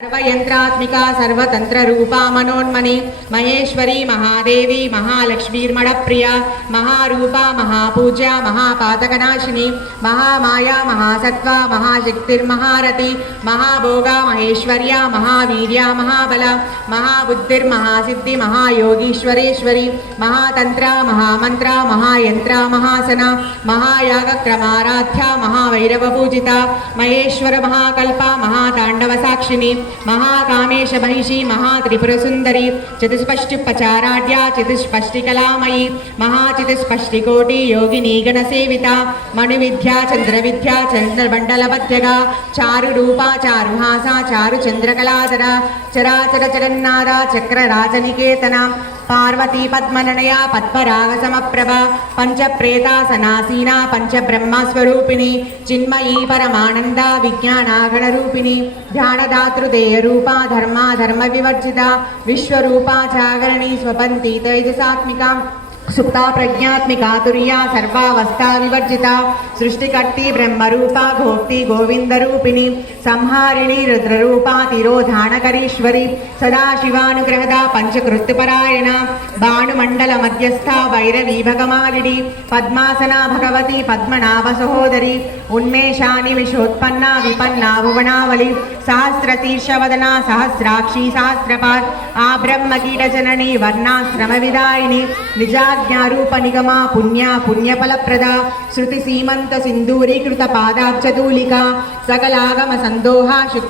सर्वयंत्रात्मिका सर्वतंत्र रूपा मनोन्मणि महेश्वरी महादेवी महालक्ष्मीर्मणप्रिया महारूपा महापूज्या महापातकनाशिनी महामाया महासत्वा महाशक्तिर्महारति महाभोगा महेश्वर्या महावीर्या महाबला महाबुद्धिर्महासिद्धि महायोगीश्वरेश्वरी महातंत्रा महामंत्रा महायंत्रा महासना महायागक्रमाराध्या महाभैरवपूजिता महेश्वर महाकल्पा महातांडव साक्षिणी महाकामेश महिषी महात्रिपुरसुंदरी चतुष्पष्टिपचाराढ्या चतुष्पष्टिकलामयी महाचतुष्पष्टिकोटि योगिनी गणसेविता मणिविद्या चंद्रविद्या चंद्रमंडलपत्यगा चारुरूपा चारुहासा चारुचंद्रकलाधरा चराचर जगन्नाथा चक्रराजनिकेतना पार्वती पद्मनया पद्मरागसमप्रभा पंचप्रेतासनासीना पंचब्रह्मस्वरूपिणी चिन्मयी परमानंदा विज्ञानागणरूपिणी ध्यानदातृदेयरूपा धर्मा धर्मविवर्जिता विश्वरूपा जागरणी स्वपन्ति तेजसात्मिका सुप्ता प्रज्ञात्मिका तुर्या सर्वावस्था विवर्जिता सृष्टिकर्ती ब्रह्मरूपा भोक्ति गोविंदरूपिणी संहारिणी रुद्ररूपा तिरोधानकरीश्वरी सदाशिवानुग्रहदा पंचकृत्यपरायणा भानुमंडल मध्यस्था भैरवी भगमालिनी पद्मासना भगवती पद्मनाभ सहोदरी उन्मेषानि विशोत्पन्ना विपन्ना भुवनावली सहस्रतीर्षवदना सहस्राक्षी सहस्रपाद आब्रह्मकीटजननी वर्णाश्रमविदायिनी निजाज्ञारूप निगमा पुण्या पुण्यफलप्रदा श्रुति सीमंत सिंदूरीकृत पादाब्जधूलिका सकलागम संदोहा